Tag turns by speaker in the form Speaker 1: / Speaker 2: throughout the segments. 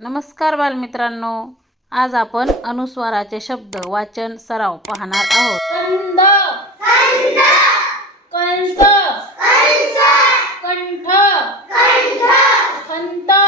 Speaker 1: नमस्कार बालमित्रांनो. आज आपण अनुस्वाराचे शब्द वाचन सराव पाहणार आहोत.
Speaker 2: कंस. कंठ. खंत.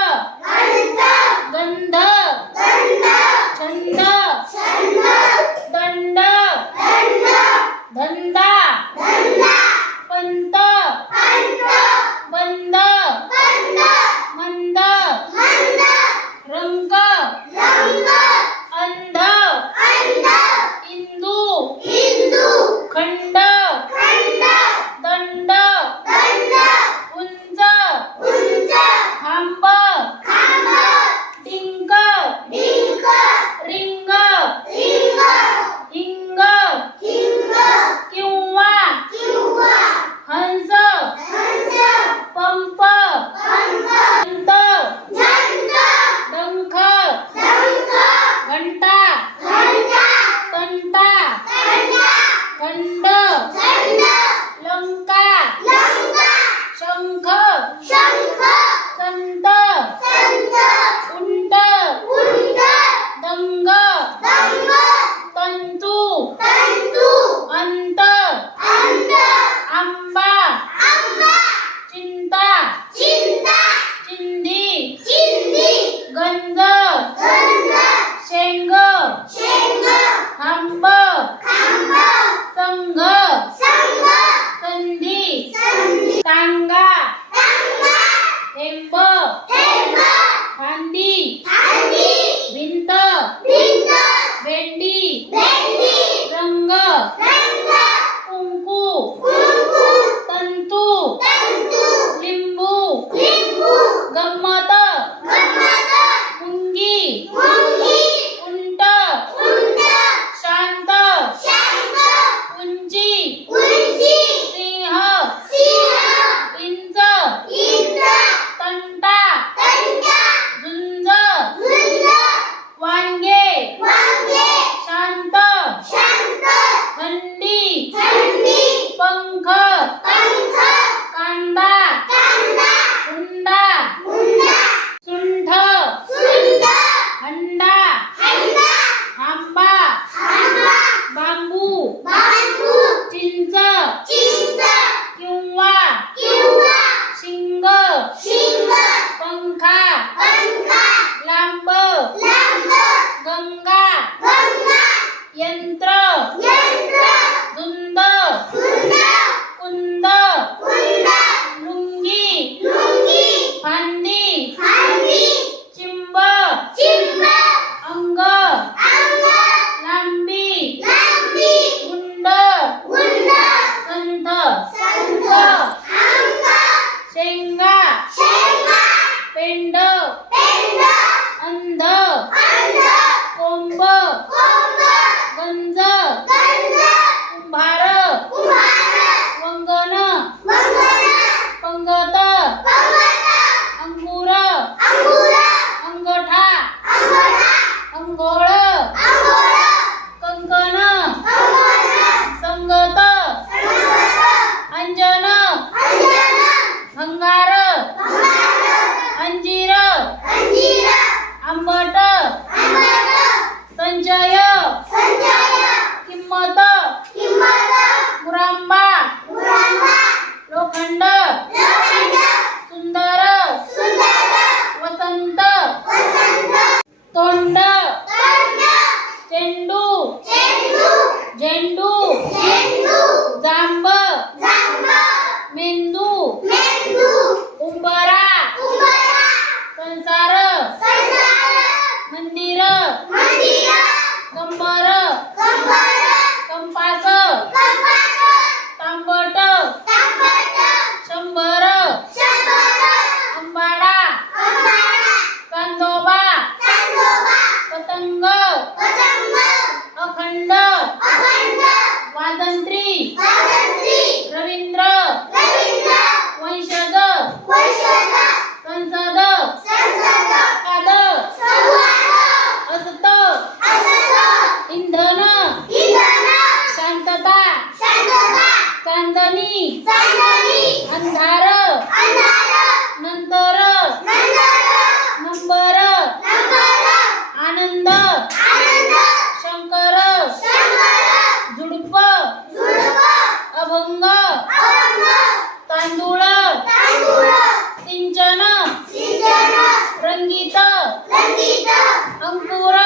Speaker 2: अंकुर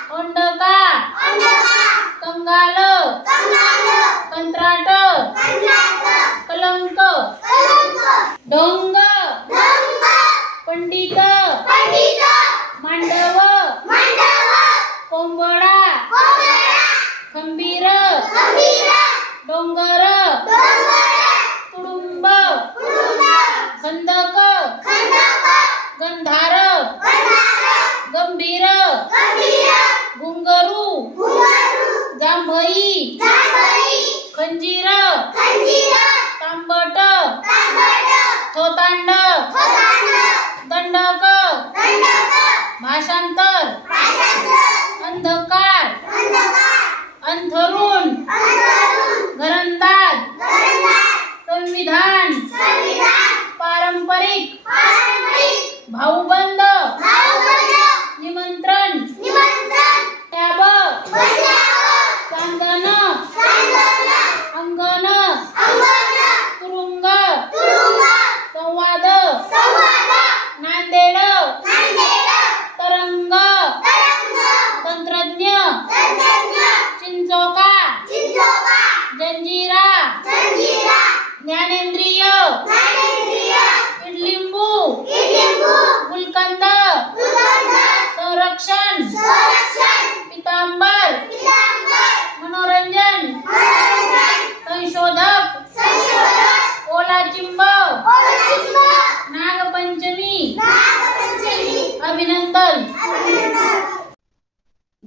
Speaker 2: अंडका कंगाल. कंत्राट. कलंक. ढोंग पंडित. मांडव. कोंबडा. खंबीर. डोंगर. कुडुंब खंदक गंधार. गंभीर. खंजीर तांबट थोतांड दंडक भाषांतर अंधकार अंथरुण